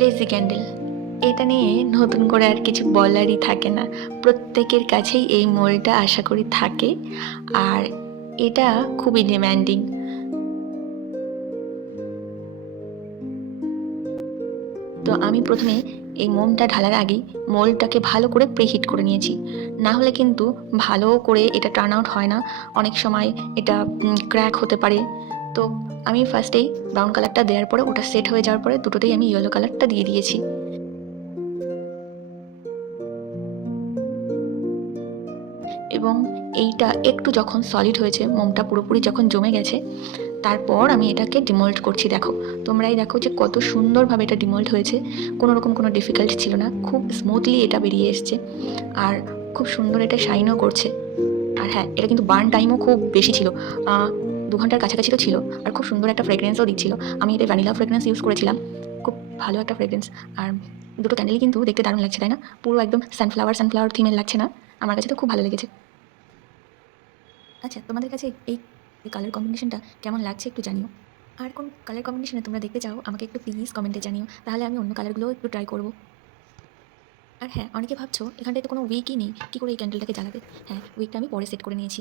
Daisy candle. এটা নিয়ে নতুন করে আর কিছু বলারই থাকে না। প্রত্যেকের কাছেই এই মোলটা আশা করি থাকে। আর এটা খুবই ডিম্যান্ডিং। তো আমি প্রথমে এই মোমটা ঢালার আগেই মোলটাকে ভালো করে প্রিহিট করে নিয়েছি। না হলে কিন্তু ভালো করে এটা টার্ন আউট হয় না। অনেক সময় এটা ক্র্যাক হতে পারে। তো আমি ফার্স্টেই ব্রাউন কালারটা দেওয়ার পরে ওটা সেট হয়ে যাওয়ার পরে দুটোতেই আমি ইয়েলো কালারটা দিয়ে দিয়েছি। এবং এইটা একটু যখন সলিড হয়েছে, মোমটা পুরোপুরি যখন জমে গেছে, তারপর আমি এটাকে ডিমোল্ড করছি। দেখো, তোমরাই দেখো যে কত সুন্দরভাবে এটা ডিমোল্ড হয়েছে। কোনো রকম কোনো ডিফিকাল্ট ছিল না, খুব স্মুথলি এটা বেরিয়ে এসছে। আর খুব সুন্দর এটা শাইনও করছে। আর হ্যাঁ, এটা কিন্তু বার্ন টাইমও খুব বেশি ছিল, 2 ঘন্টার কাছাকাছি তো ছিল। আর খুব সুন্দর একটা ফ্রেগরেন্সও দিচ্ছিল। আমি এটা ভ্যানিলা ফ্রেগরেন্স ইউজ করেছিলাম, খুব ভালো একটা ফ্রেগরেন্স। আর দুটো ক্যান্ডেলই কিন্তু দেখতে দারুণ লাগছে, তাই না? পুরো একদম সানফ্লাওয়ার সানফ্লাওয়ার থিমের লাগছে না? আমার কাছে তো খুব ভালো লেগেছে। আচ্ছা, তোমাদের কাছে এই কালার কম্বিনেশনটা কেমন লাগছে একটু জানিও। আর কোন কালার কম্বিনেশনে তোমরা দেখতে চাও আমাকে একটু প্লিজ কমেন্টে জানিও, তাহলে আমি অন্য কালারগুলোও একটু ট্রাই করবো। আর হ্যাঁ, অনেকে ভাবছো এখানটায় তো কোনো উইকই নেই, কী করে এই ক্যান্ডেলটাকে জ্বালাবে। হ্যাঁ, উইকটা আমি পরে সেট করে নিয়েছি।